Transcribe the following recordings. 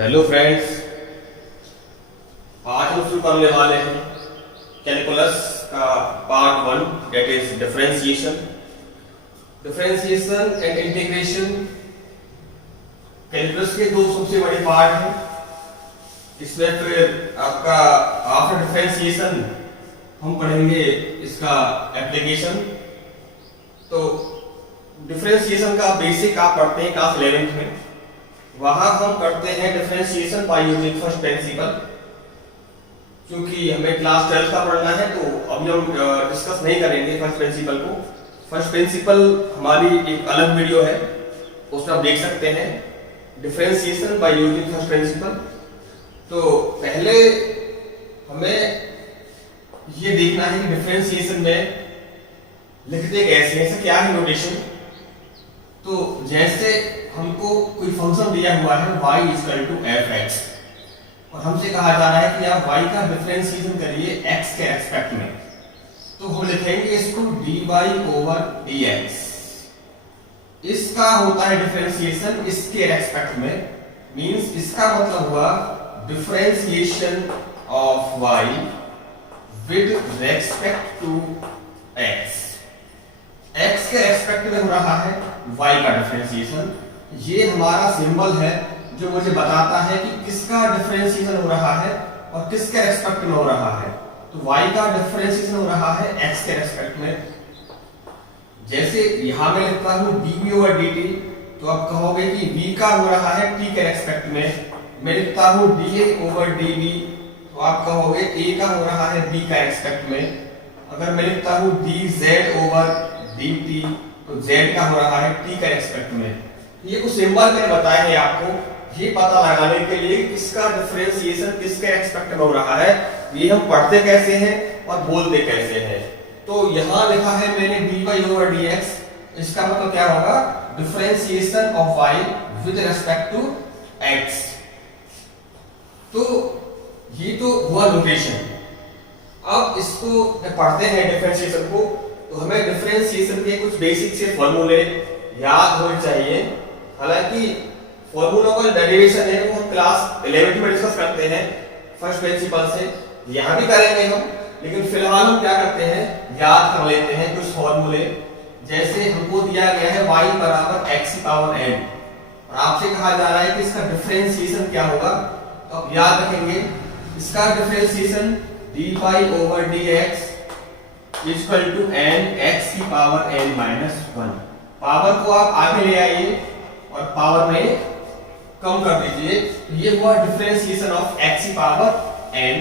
Hello friends, आज हम शुरू करने वाले हैं कैलकुलस का part 1 that is differentiation and integration. Calculus के दो सबसे बड़े पार्ट हैं। इसमें फिर आपका आफ्टर डिफरेंशिएशन हम पढ़ेंगे इसका एप्लीकेशन। तो डिफरेंशिएशन का बेसिक आप पढ़ते हैं क्लास 11th में, वहां हम करते हैं differentiation by using first principle. क्योंकि हमें क्लास 12 का पढ़ना है तो अभी हम डिस्कस नहीं करेंगे फर्स्ट प्रिंसिपल को। फर्स्ट प्रिंसिपल हमारी एक अलग वीडियो है, उसमें आप देख सकते हैं differentiation by using first principle. तो पहले हमें ये देखना है कि डिफरेंशिएशन में लिखते कैसे हैं, ऐसा क्या है नोटेशन। तो जैसे हमको कोई फंक्शन दिया हुआ है y = f(x) और हमसे कहा जा रहा है कि आप y का डिफरेंशिएशन करिए x के रेस्पेक्ट में, तो हम लिखेंगे इसको dy/dx। इसका होता है डिफरेंशिएशन इसके रेस्पेक्ट में, मींस इसका मतलब हुआ differentiation of y with respect to x। x के रेस्पेक्ट में हो रहा है y का डिफरेंशिएशन। ये हमारा सिंबल है जो मुझे बताता है कि किसका डिफरेंशिएशन हो रहा है और किसके रेस्पेक्ट में हो रहा है। तो y का डिफरेंशिएशन हो रहा है x के रेस्पेक्ट में। जैसे यहां मैं लिखता हूं dv/dt, तो आप कहोगे कि v का हो रहा है t के रेस्पेक्ट में। मैं लिखता हूं dA/dv, तो आप कहोगे a का हो रहा है b का रेस्पेक्ट में। अगर मैं लिखता हूं dz/dt, तो z का हो रहा है t के रेस्पेक्ट में। ये कुछ सिंबल मैंने बताया है आपको, ये पता लगाने के लिए किसका डिफरेंशिएशन किसके रेस्पेक्ट में हो रहा है, ये हम पढ़ते कैसे हैं और बोलते कैसे हैं। तो यहां लिखा है मैंने dy/dx, इसका मतलब क्या होगा, differentiation of y with respect to x। तो ये तो हुआ नोटेशन। अब इसको पढ़ते हैं डिफरेंशिएशन को, तो हमें डिफरेंशिएशन के कुछ बेसिक से फॉर्मूले याद होने चाहिए। हालांकि फॉर्मूला का डेरिवेशन है वो हम क्लास 11th में डिस्कस करते हैं फर्स्ट प्रिंसिपल से, यहां भी करेंगे हम, लेकिन फिलहाल हम क्या करते हैं, याद कर लेते हैं कुछ फॉर्मूले। जैसे हमको दिया गया है y = x⁴n और आपसे कहा जा रहा है कि इसका डिफरेंशिएशन क्या होगा, तो आप याद रखेंगे इसका differentiation dy/dx = n x⁴n-1। Power को आप आगे ले आइए और पावर में कम कर दीजिए। ये हुआ डिफरेंशिएशन ऑफ x⁴n।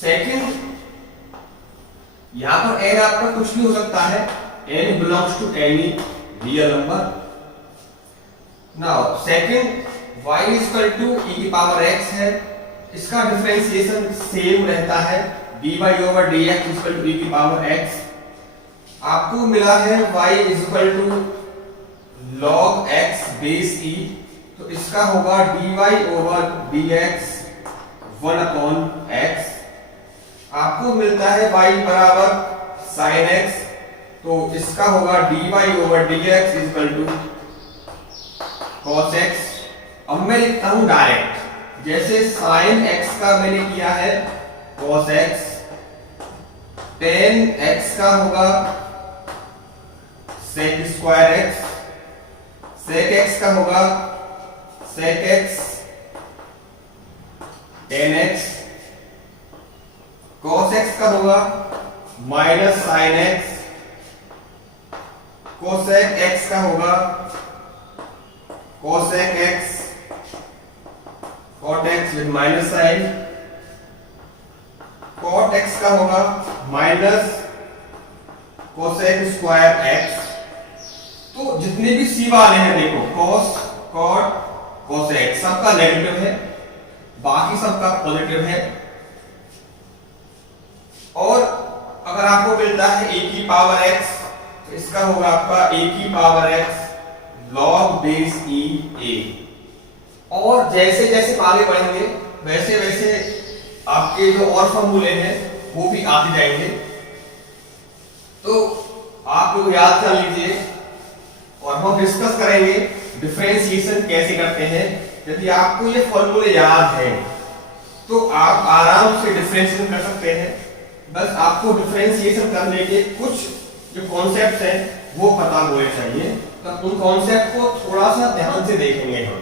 सेकंड, यहां पर n आपका कुछ भी हो सकता है, n belongs to any real number. Now second, y = e⁻x है, इसका डिफरेंशिएशन सेम रहता है dy/dx = e⁻x। आपको मिला है y log x base e, तो इसका होगा dy/dx 1/x। आपको मिलता है y = sin x, तो इसका होगा dy/dx cos x। अब मैं लिखता हूं डायरेक्ट, जैसे sin x का मैंने किया है cos x, tan x का होगा sec² x, sec x का होगा sec x tan x, cos x का होगा minus sin x, cosec x का होगा cosec x, cot x with minus sine, cot x का होगा माइनस cosec² x। तो जितने भी सी वाले हैं देखो, cos, cot, cosec सबका नेगेटिव है, बाकी सबका पॉजिटिव है। और अगर आपको मिलता है e⁻x, तो इसका होगा आपका e⁻x log base e a। और जैसे जैसे आगे बढ़ेंगे वैसे वैसे आपके जो और फॉर्मूले हैं वो भी आते जाएंगे। तो आप लोग याद कर लीजिए और हम डिस्कस करेंगे डिफरेंशिएशन कैसे करते हैं। यदि आपको ये फॉर्मूले याद है तो आप आराम से डिफरेंशिएशन कर सकते हैं। बस आपको डिफरेंशिएशन करने के कुछ जो कॉन्सेप्ट्स हैं वो पता होने चाहिए। तो उन कॉन्सेप्ट को थोड़ा सा ध्यान से देखेंगे हम।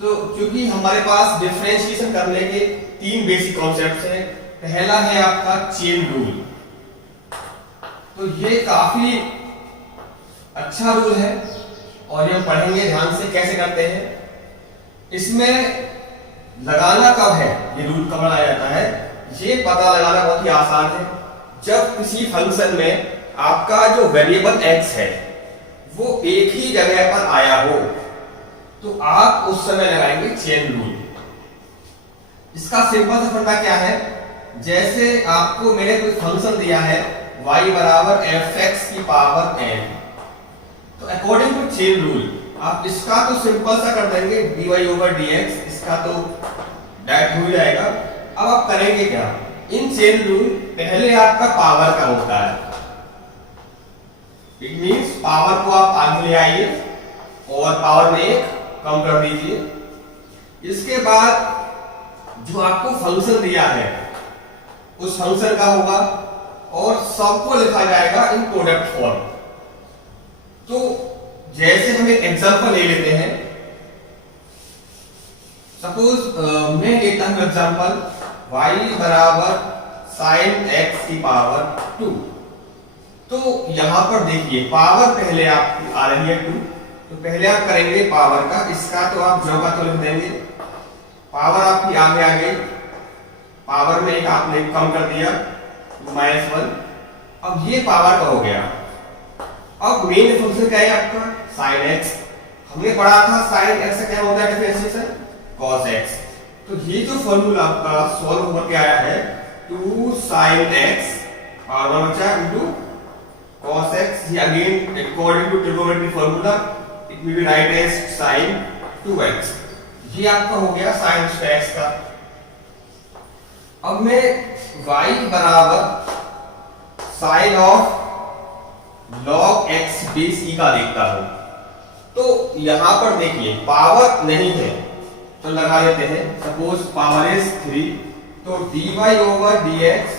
तो क्योंकि हमारे पास डिफरेंशिएशन करने के 3 बेसिक कॉन्सेप्ट्स हैं। पहला है आपका चेन रूल। तो ये काफी अच्छा रूल है और ये हम पढ़ेंगे ध्यान से कैसे करते हैं। इसमें लगाना कब है, ये रूल कब लगाया जाता है, ये पता लगाना बहुत ही आसान है। जब किसी फंक्शन में आपका जो वेरिएबल x है वो एक ही जगह पर आया हो तो आप उस समय लगाएंगे चेन रूल। इसका सिंपल सा फंडा क्या है, जैसे आपको मैंने कोई फंक्शन दिया है y बराबर fx की पावर n, तो अकॉर्डिंग टू चेन रूल आप इसका तो सिंपल सा कर देंगे dy ओवर dx, इसका तो डायरेक्ट हो जाएगा। अब आप करेंगे क्या, इन चेन रूल पहले आपका पावर का होता है। इट मींस पावर को आप आगे ले आइए और पावर में एक कम कर दीजिए। इसके बाद जो आपको फंक्शन दिया है उस फंक्शन का होगा और सबको लिखा जाएगा इन प्रोडक्ट फॉर्म। तो जैसे हम एक एग्जांपल ले लेते हैं, सपोज मैं लेता हूं एग्जांपल y बराबर sin x की पावर 2। तो यहां पर देखिए पावर पहले आपकी आ रही है 2, तो पहले आप करेंगे पावर का, इसका तो आप जो का तो लिख देंगे। पावर आपकी आगे आ गई, पावर में एक आपने कम कर दिया -1। अब ये पावर का हो गया। अब मेन फंक्शन क्या है आपका sin x। हमने पढ़ा था sin x का क्या होता है डिफरेंशिएशन, cos x। तो ये जो फॉर्मूला आपका सॉल्व होकर के आया है 2 sin x पावर बचा इनटू cos x। ये again according to trigonometry formula it will be write as sin 2x। ये आपका हो गया sin x का। अब मैं y बराबर sin of log x base e का देखता हूं। तो यहां पर देखिए पावर नहीं है तो लगा लेते हैं, सपोज पावर इज 3, तो dy ओवर dx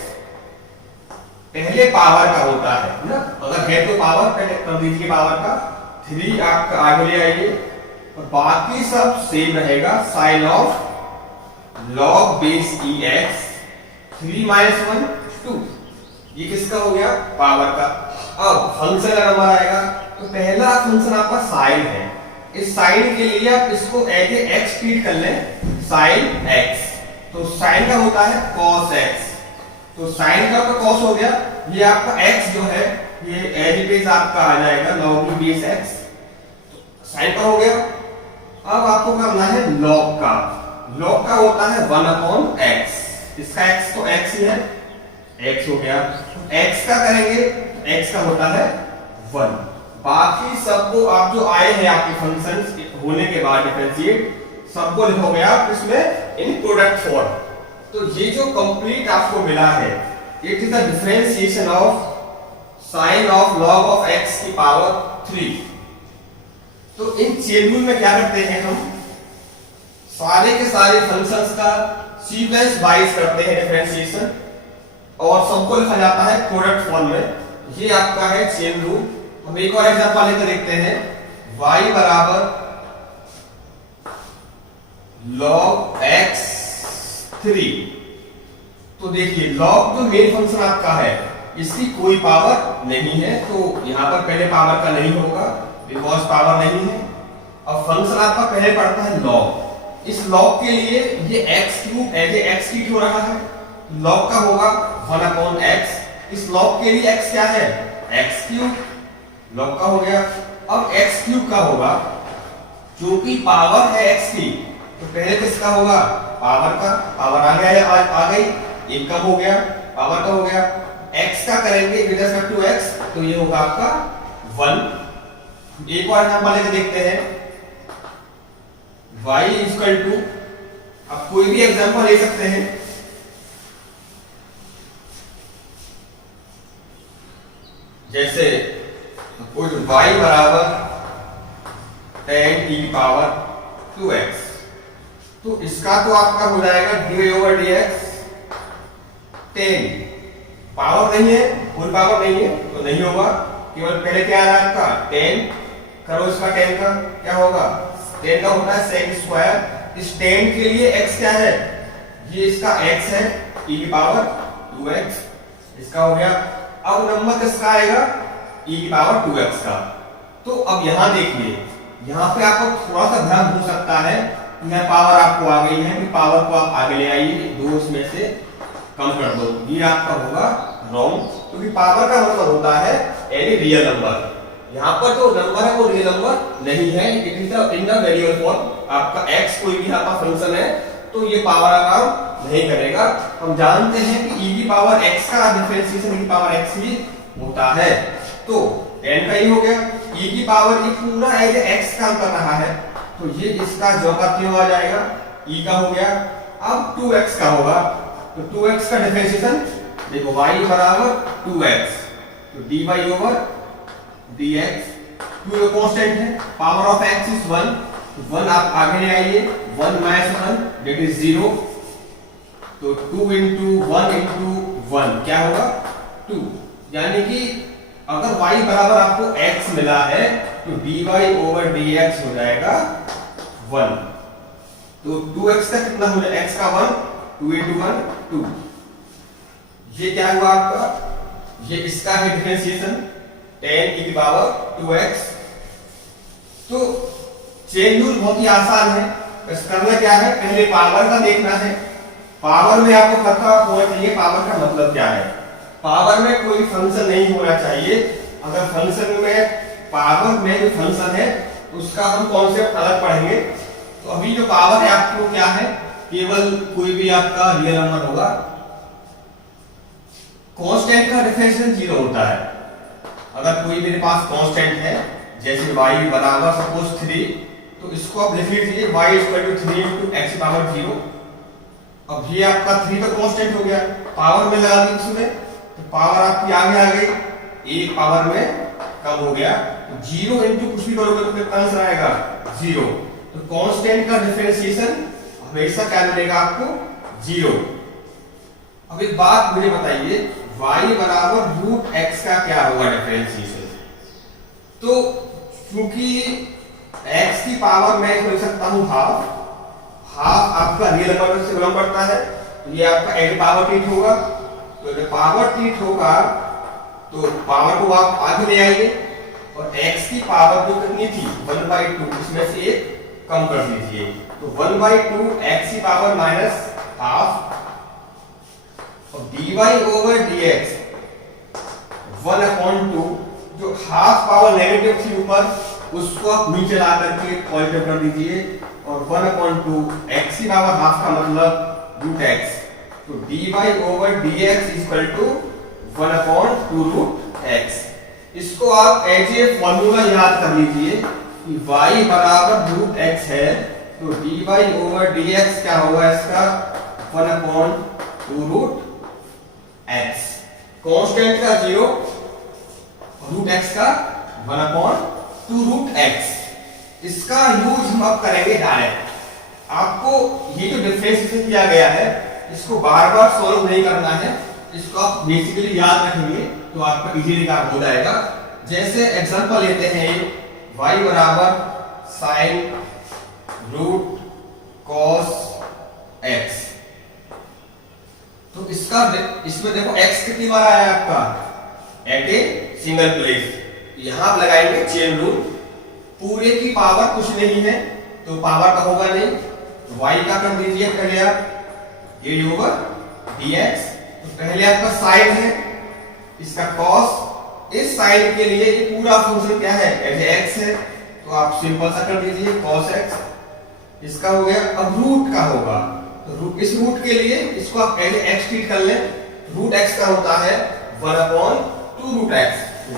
पहले पावर का होता है ना, अगर है तो पावर पहले कर दीजिए पावर का, 3 आपका आगे ले आइए और बाकी सब सेम रहेगा sine of log base ex 3 - 1 2। ये किसका हो गया, पावर का। अब फंक्शन का नंबर आएगा तो पहला फंक्शन आपका साइन है, इस साइन के लिए आप इसको एज ए एक्स ट्रीट कर लें, साइन एक्स। तो साइन का होता है cos x, तो साइन का तो cos हो गया, ये आपका x जो है ये एज इट इज आपका आ जाएगा log बेस x, साइन का हो गया। अब आपको करना है log का, log का होता है 1/x, इसका x तो x ही है, x हो गया। x का करेंगे, x का होता है 1। बाकी सबको आप जो आए हैं आपके फंक्शंस होने के बाद डिफरेंशिएट सबको लिखोगे आप इसमें इन प्रोडक्ट फॉर्म। तो ये जो कंप्लीट आपको मिला है it is the differentiation of sine of log of x की पावर 3। तो इन चेन रूल में क्या करते हैं, हम सारे के सारे फंक्शंस का सीक्वेंस वाइज करते हैं डिफरेंशिएशन और सबको लिखा जाता है प्रोडक्ट फॉर्म में। ये आपका है चेन रूल। हम एक और एग्जांपल लेकर देखते हैं, y बराबर log x 3। तो देखिए log जो मेन फंक्शन आपका है इसकी कोई पावर नहीं है, तो यहां पर पहले पावर का नहीं होगा बिकॉज पावर नहीं है। अब फंक्शन आपका पहले पड़ता है log, इस log के लिए ये x³ as a x treat हो रहा है, log का होगा 1/x। इस log के लिए x क्या है, x³, log का हो गया। अब x³ का होगा, क्योंकि पावर है x की तो पहले किसका होगा, पावर का, पावर आ गया आ गई, एक कम हो गया, पावर का हो गया। x का करेंगे विद रिस्पेक्ट टू x, तो ये होगा आपका 1। एक और एग्जांपल लेके देखते हैं, y इक्वल टू, आप कोई भी एग्जांपल ले सकते हैं, जैसे y बराबर 10 की पावर 2x। तो इसका तो आपका हो जाएगा dy ओवर dx 10, पावर नहीं है, फुल पावर नहीं है तो नहीं होगा, केवल पहले क्या है आपका 10 करो, इसका 10 का क्या होगा 10 का होता है सेक स्क्वायर। इस 10 के लिए x क्या है, ये इसका x है e की पावर 2x, इसका हो गया। अब नंबर किसका आएगा e की पावर 2x का। तो अब यहां देखिए, यहां पे आपको थोड़ा सा भ्रम हो सकता है, यह पावर आपको आ गई है कि पावर को आप आगे ले आइए, दो इसमें से कम कर दो, ये आपका होगा रॉन्ग, क्योंकि पावर का मतलब होता है एनी रियल नंबर। यहाँ पर जो नंबर है वो रियल नंबर नहीं है, it is in the variable form. आपका x कोई भी यहाँ पर फंक्शन है तो ये पावर का काम नहीं करेगा। हम जानते हैं कि e की पावर x का डिफरेंशिएशन e की पावर x ही होता है। तो 10 का ही हो गया, e की पावर ये पूरा एज x काम कर रहा है, तो ये इसका जो का क्यों आ जाएगा e का हो गया। अब 2x का होगा, तो 2x का डिफरेंशिएशन देखो y बराबर 2x, तो dy ओवर dx, 2 कांस्टेंट है, पावर ऑफ x इज 1, 1 आप आगे ले आइए, 1 माइनस 1 दैट इज 0, तो 2 into 1 into 1 क्या होगा 2, यानी कि अगर y बराबर आपको x मिला है तो dy ओवर dx हो जाएगा 1, तो 2x का कितना हो जाएगा x का 1, 2 into 1 2, ये क्या हुआ आपका, ये इसका है डिफरेंशिएशन 10 की पावर 2x। तो चेन रूल बहुत ही आसान है, बस करना क्या है, पहले पावर का देखना है। पावर में आपको पता होना चाहिए पावर का मतलब क्या है। पावर में कोई फंक्शन नहीं होना चाहिए, अगर फंक्शन में पावर में जो फंक्शन है उसका हम कॉन्सेप्ट अलग पढ़ेंगे। तो अभी जो पावर है आपको क्या है, केवल कोई भी आपका रियल नंबर होगा, कांस्टेंट का डिफरेंशिएशन 0 होता है। अगर कोई मेरे पास कांस्टेंट है जैसे y बराबर सपोज 3, तो इसको आप लिख लीजिए y equal to 3 into x power 0। अब ये आपका 3 तो कांस्टेंट हो गया, पावर में लगा दी इसमें, तो पावर आपकी आगे आ गई, एक पावर में कम हो गया, तो 0 into कुछ भी करोगे तो कितना आंसर आएगा 0। तो कांस्टेंट का डिफरेंशिएशन हमेशा क्या मिलेगा आपको 0। अब एक बात मुझे बताइए, y बराबर रूट x का क्या होगा डिफरेंशिएशन। तो क्योंकि x की पावर मैं इसको लिख सकता हूं हाफ, हाफ आपका रियल नंबर से बिलोंग करता है, तो ये आपका एड पावर टीट होगा। तो अगर पावर टीट होगा तो पावर को आप आगे ले आइए, और x की पावर जो कितनी थी 1/2, इसमें से एक कम कर दीजिए, तो 1/2 x की पावर माइनस हाफ, और dy ओवर dx 1/2, जो हाफ पावर नेगेटिव थी ऊपर उसको आप नीचे ला करके पॉजिटिव कर दीजिए, और 1/2 x की पावर हाफ का मतलब रूट x, तो dy over dx equal to 1/2 root x। इसको आप एज ए फॉर्मूला याद कर लीजिए कि y बराबर रूट x है, तो dy ओवर dx क्या होगा इसका 1/2 रूट x, कांस्टेंट का 0, रूट x का 1/2 रूट x। इसका यूज हम अब करेंगे डायरेक्ट। आपको ये जो डिफरेंशिएशन किया गया है इसको बार बार सॉल्व नहीं करना है, इसको आप बेसिकली याद रखेंगे तो आपका इजीली काम हो जाएगा। जैसे एग्जांपल लेते हैं, y बराबर साइन रूट कॉस x, तो इसमें देखो x कितनी बार आया है आपका एट ए सिंगल प्लेस, यहां आप लगाएंगे चेन रूल, पूरे की पावर कुछ नहीं है तो पावर का होगा नहीं, तो y का कर दीजिए पहले आप, ये होगा dx, तो पहले आपका साइन है, इसका cos, इस साइन के लिए ये पूरा फंक्शन क्या है ऐसे x है, तो आप सिंपल सा कर दीजिए cos x, इसका हो गया। अब रूट का होगा, तो इस रूट के लिए इसको आप पहले x ट्रीट कर लें, रूट x का होता है 1/2 रूट x,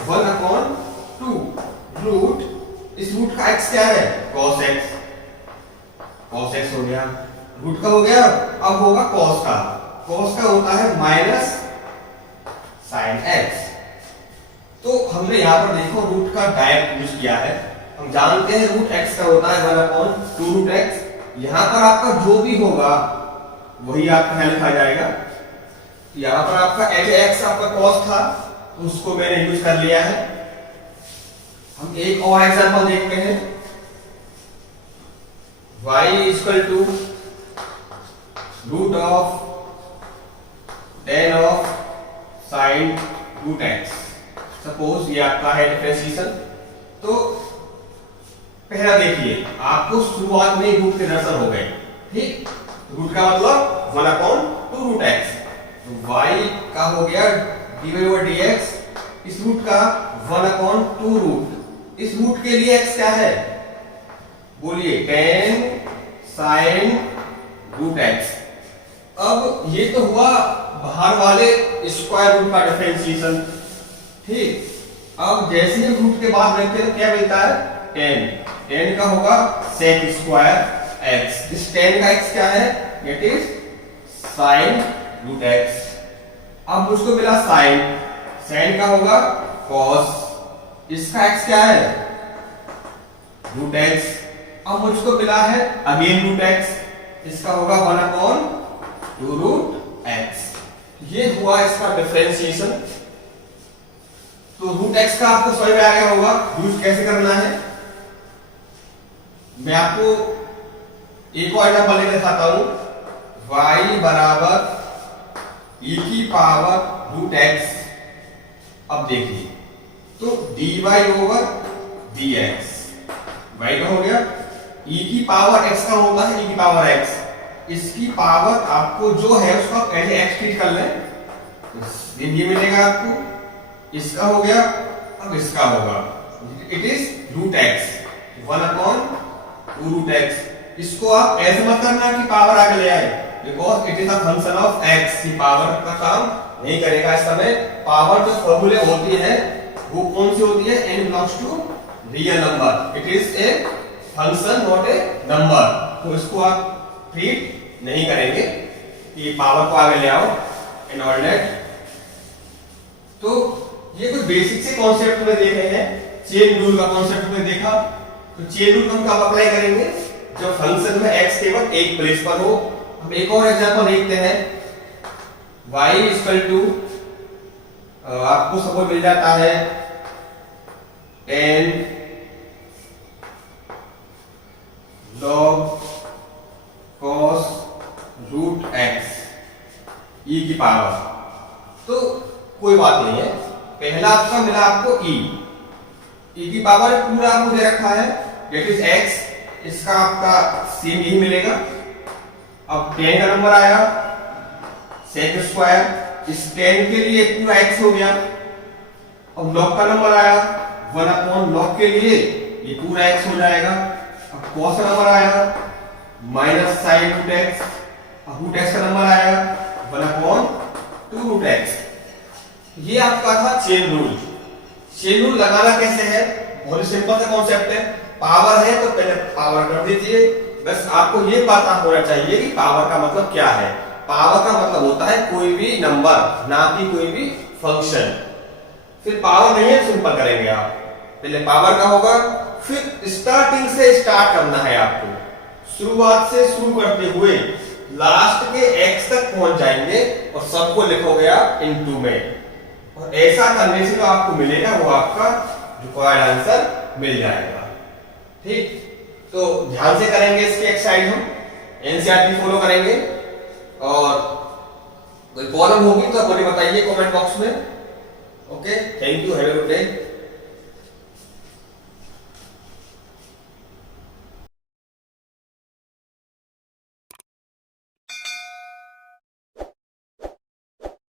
1/2 रूट, इस रूट का x क्या है cos x, cos x हो गया, रूट का हो गया। अब होगा cos का, cos का होता है माइनस sin x। तो हमने यहां पर देखो रूट का डायरेक्ट यूज किया है, हम जानते हैं रूट एक्स का होता है 1/2 रूट एक्स। यहां पर आपका जो भी होगा वही आपका यहाँ लिखा जाएगा। यहां पर आपका एच एक्स आपका कॉस था, उसको मैंने यूज कर लिया है। हम एक और एग्जांपल देखते हैं। y equal to root of tan of sine root x. Suppose ये आपका है डिफरेंशिएशन। तो पहला देखिए, आपको शुरुआत में रूट के दर्शन हो गए, ठीक। रूट का मतलब 1/2 रूट एक्स। तो y का हो गया dy/dx, इस रूट का 1/2 रूट। इस रूट के लिए x क्या है, बोलिए, tan sin रूट एक्स। अब ये तो हुआ बाहर वाले स्क्वायर रूट का डिफरेंशिएशन, ठीक। अब जैसे ही रूट के बाद रखते हैं तो क्या मिलता है, tan का होगा sec स्क्वायर x। इस tan का x क्या है, it is sin root x. अब मुझको मिला sin का होगा cos, इसका x क्या है, रूट एक्स। अब मुझको मिला है अगेन रूट एक्स, इसका होगा 1/2 रूट एक्स। ये हुआ इसका डिफरेंशिएशन। तो रूट एक्स का आपको समझ में आ गया होगा यूज कैसे करना है। मैं आपको एक और एग्जांपल लेकर दिखाता हूं। y बराबर e की पावर रूट एक्स। अब देखिए, तो dy ओवर dx, y का हो गया, e की पावर x का होता है e की पावर x। इसकी पावर आपको जो है उसका पहले x ट्रीट कर लें, तो ये मिलेगा आपको। इसका हो गया, अब इसका होगा, it is root x, 1/2 root x. इसको आप ऐसे मत करना कि पावर आगे ले आए, because it is a function of x. की पावर का काम नहीं करेगा इस समय। पावर जो फॉर्मूले होती है वो कौन सी होती है, n belongs to real number. It is a function not a number. तो इसको आप ट्रीट नहीं करेंगे कि पावर को आगे ले आओ इन ऑल दैट। तो ये कुछ बेसिक से कॉन्सेप्ट में देखे हैं। चेन रूल का कॉन्सेप्ट में देखा, तो चेन रूल हम कब अप्लाई करेंगे, जब फंक्शन में x केवल एक प्लेस पर हो। हम एक और एग्जांपल देखते हैं। y इक्वल टू आपको सपोज मिल जाता है tan log cos root x e की पावर। तो कोई बात नहीं है, पहला आपका मिला आपको e की पावर पूरा आपको दे रखा है, दैट इज x। इसका आपका सेम ही मिलेगा। अब tan का नंबर आया sec स्क्वायर, इस tan के लिए पूरा x हो गया। अब log का नंबर आया 1/log के लिए ये पूरा x हो जाएगा। अब cos का नंबर आया माइनस sin रूट x। अब रूट x का नंबर आया 1/2 रूट x। ये आपका था चेन रूल। चेन रूल लगाना कैसे है, बहुत सिंपल सा कॉन्सेप्ट है। पावर है तो पहले पावर कर दीजिए, बस आपको ये पता होना चाहिए कि पावर का मतलब क्या है। पावर का मतलब होता है कोई भी नंबर, ना कि कोई भी फंक्शन। फिर पावर नहीं है, सिंपल करेंगे आप, पहले पावर का होगा, फिर स्टार्टिंग से स्टार्ट करना है आपको। शुरुआत से शुरू करते हुए लास्ट के x तक पहुंच जाएंगे और सबको लिखोगे आप इनटू में। और ऐसा करने से जो आपको मिलेगा वो आपका रिक्वायर्ड आंसर मिल जाएगा, ठीक। तो ध्यान से करेंगे इसकी एक्सरसाइज, हम एनसीईआरटी फॉलो करेंगे। और कोई प्रॉब्लम होगी तो आप मुझे बताइए कमेंट बॉक्स में। Okay, thank you, have a good day.